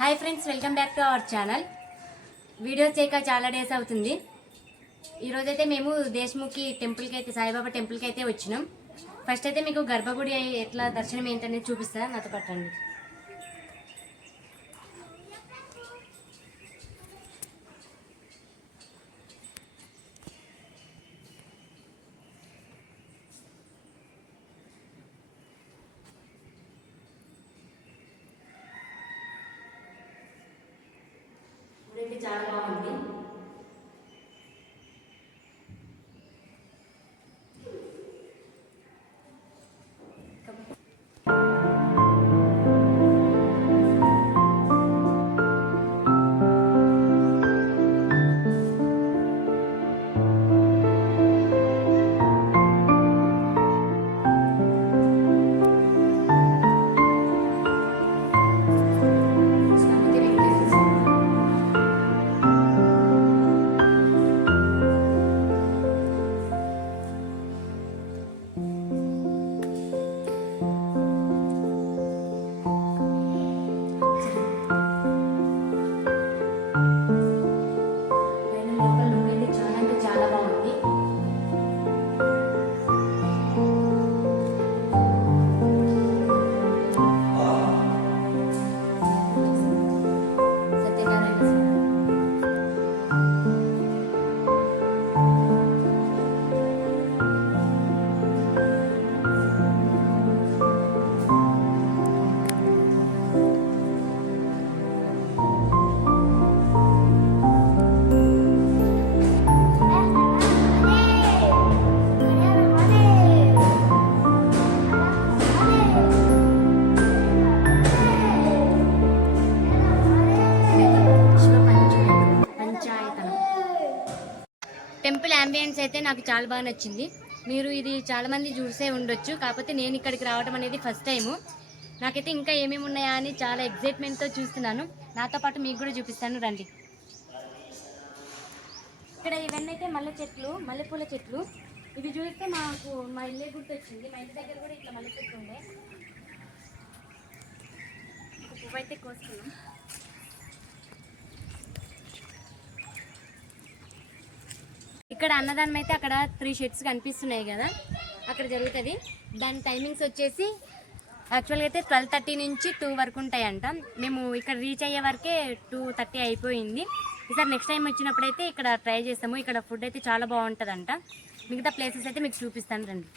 Hi friends, welcome back to our channel. Videos చేయక చాలా days అవుతుంది. ఈరోజైతే మేము దేశ్ముఖి టెంపుల్కి అయితే, సాయిబాబా టెంపుల్కి అయితే వచ్చినాం. ఫస్ట్ అయితే మీకు గర్భగుడి ఎట్లా దర్శనం ఏంటనేది చూపిస్తా, నాతో పట్టండి. ఇప్పుడైతే చాలా బాగుంది. టెంపుల్ అంబియన్స్ అయితే నాకు చాలా బాగా నచ్చింది. మీరు ఇది చాలామంది చూసే ఉండొచ్చు, కాకపోతే నేను ఇక్కడికి రావడం అనేది ఫస్ట్ టైము. నాకైతే ఇంకా ఏమేమి ఉన్నాయా అని చాలా ఎగ్జైట్మెంట్తో చూస్తున్నాను. నాతో పాటు మీకు కూడా చూపిస్తాను, రండి. ఇక్కడ ఇవన్నీ అయితే మల్లెపూల చెట్లు. ఇవి చూస్తే మా ఇల్లే గుర్తొచ్చింది. మా ఇంటి దగ్గర కూడా ఇట్లా మల్లె చెట్లు ఉండే. పువ్వు అయితే కోసుకున్నాం. ఇక్కడ అన్నదానం అయితే అక్కడ 3 షెడ్స్ కనిపిస్తున్నాయి కదా, అక్కడ జరుగుతుంది. దాని టైమింగ్స్ వచ్చేసి యాక్చువల్గా అయితే 12:30 నుంచి 2 వరకు ఉంటాయంట. మేము ఇక్కడ రీచ్ అయ్యే వరకే 2:30 అయిపోయింది. ఈసారి నెక్స్ట్ టైం వచ్చినప్పుడైతే ఇక్కడ ట్రై చేస్తాము. ఇక్కడ ఫుడ్ అయితే చాలా బాగుంటుందంట. మిగతా ప్లేసెస్ అయితే మీకు చూపిస్తాను, రండి.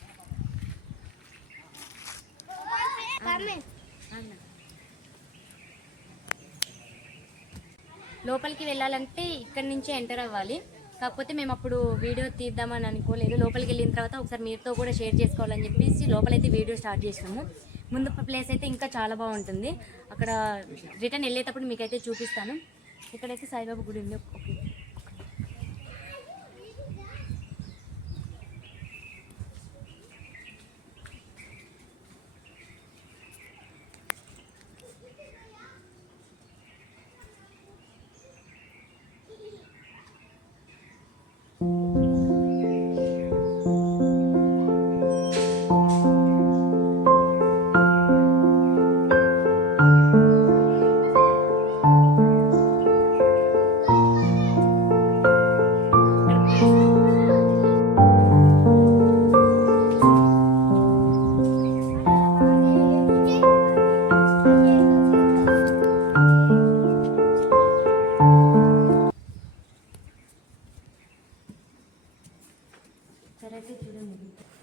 లోపలికి వెళ్ళాలంటే ఇక్కడి నుంచే ఎంటర్ అవ్వాలి. కాకపోతే మేము అప్పుడు వీడియో తీద్దామని అనుకోలేదు. లోపలికి వెళ్ళిన తర్వాత ఒకసారి మీతో కూడా షేర్ చేసుకోవాలని చెప్పేసి లోపలైతే వీడియో స్టార్ట్ చేసినాము. ముందు ప్లేస్ అయితే ఇంకా చాలా బాగుంటుంది. అక్కడ రిటర్న్ వెళ్ళేటప్పుడు మీకైతే చూపిస్తాను. ఇక్కడైతే సాయిబాబా గుడి ఉంది.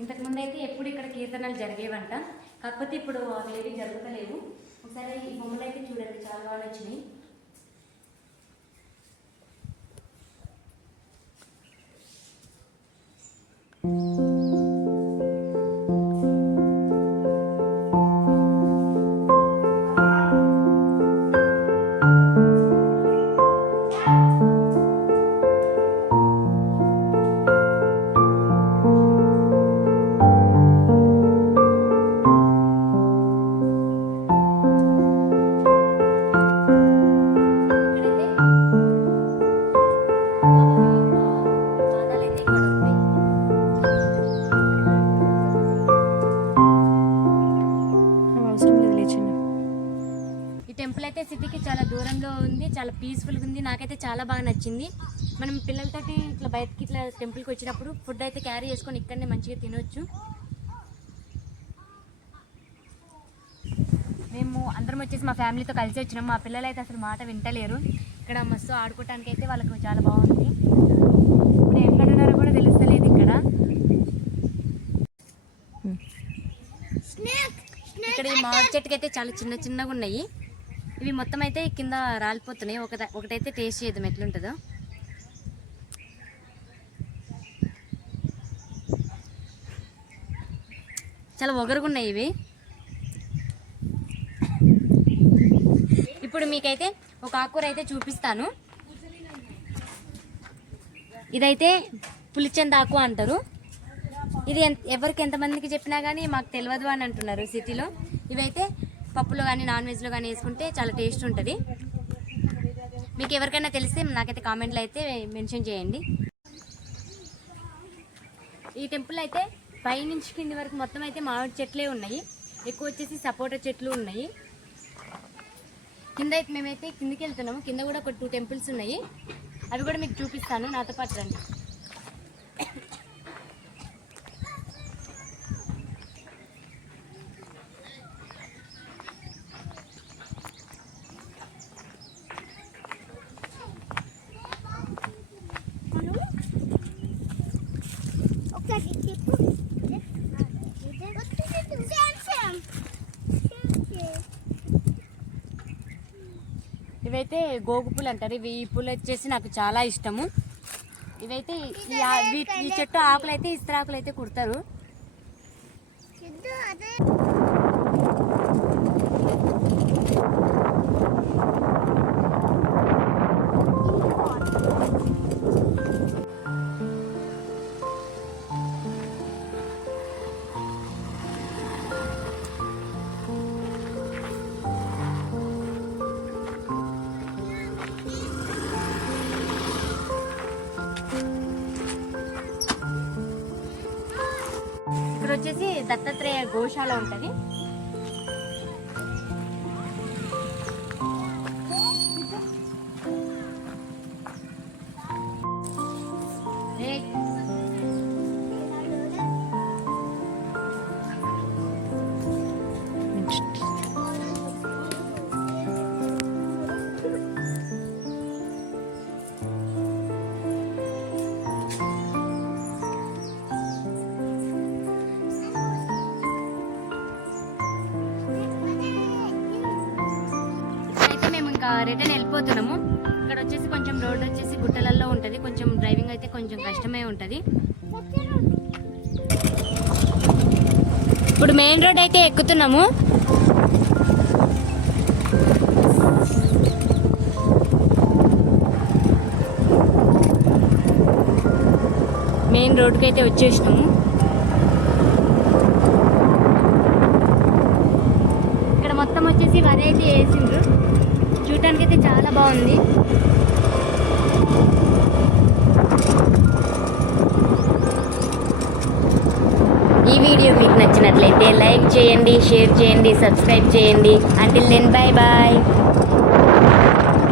ఇంతకుముందు అయితే ఎప్పుడు ఇక్కడ కీర్తనలు జరిగేవంట, కాకపోతే ఇప్పుడు అవి ఏవి జరుగుతలేవు. ఒకసారి ఈ బొమ్మలు అయితే చూడండి, చాలా బాగా నచ్చినాయి. అయితే సిటీకి చాలా దూరంలో ఉంది, చాలా పీస్ఫుల్గా ఉంది. నాకైతే చాలా బాగా నచ్చింది. మనం పిల్లలతోటి ఇట్లా బయటకి ఇట్లా టెంపుల్కి వచ్చినప్పుడు ఫుడ్ అయితే క్యారీ చేసుకొని ఇక్కడనే మంచిగా తినొచ్చు. మేము అందరం వచ్చేసి మా ఫ్యామిలీతో కలిసి వచ్చినాం. మా పిల్లలు అయితే అసలు మాట వింటలేరు. ఇక్కడ మస్తు ఆడుకోవటానికి అయితే వాళ్ళకు చాలా బాగుంది. ఇప్పుడు ఎక్కడున్నారో కూడా తెలుస్తలేదు ఇక్కడ. ఇక్కడ ఈ మామిడి చెట్టుకి అయితే చాలా చిన్న చిన్నగా ఉన్నాయి. ఇవి మొత్తం అయితే కింద రాలిపోతున్నాయి. ఒకటైతే టేస్ట్ చేద్దాం ఎట్లుంటుందో. చాలా ఒగరుగా ఉన్నాయి ఇవి. ఇప్పుడు మీకైతే ఒక ఆకుకూర అయితే చూపిస్తాను. ఇదైతే పులిచెందాకు అంటారు. ఇది ఎవరికి ఎంతమందికి చెప్పినా కానీ మాకు తెలియదు అని అంటున్నారు సిటీలో. ఇవైతే పప్పులో కానీ నాన్ వెజ్లో కానీ వేసుకుంటే చాలా టేస్ట్ ఉంటుంది. మీకు ఎవరికైనా తెలిస్తే నాకైతే కామెంట్లో అయితే మెన్షన్ చేయండి. ఈ టెంపుల్ అయితే పైనుంచి కింది వరకు మొత్తం అయితే మామిడి చెట్లే ఉన్నాయి. ఎక్కువ వచ్చేసి సపోటా చెట్లు ఉన్నాయి. కింద అయితే మేమైతే కిందికి వెళ్తున్నాము. కింద కూడా ఒక 2 టెంపుల్స్ ఉన్నాయి. అవి కూడా మీకు చూపిస్తాను, నాతో పాటు రండి. ఇవైతే గోగు పూలు అంటారు. ఈ పూలు వచ్చేసి నాకు చాలా ఇష్టము. ఇవైతే ఈ చెట్టు ఆకులు అయితే ఇస్తరాకులు అయితే కుడతారు. ఇక్కడ వచ్చేసి దత్తాత్రేయ గోశాల ఉంటుంది. రిటర్న్ వెళ్ళిపోతున్నాము. ఇక్కడ వచ్చేసి కొంచెం రోడ్ వచ్చేసి గుట్టలలో ఉంటుంది. కొంచెం డ్రైవింగ్ అయితే కొంచెం కష్టమే ఉంటుంది. ఇప్పుడు మెయిన్ రోడ్ అయితే ఎక్కుతున్నాము. మెయిన్ రోడ్కి అయితే వచ్చేసినాము. ఇక్కడ మొత్తం వచ్చేసి వరి అయితే వేసిండ్రు. చూడటానికి అయితే చాలా బాగుంది. ఈ వీడియో మీకు నచ్చినట్లయితే లైక్ చేయండి, షేర్ చేయండి, సబ్స్క్రైబ్ చేయండి. Until then bye bye.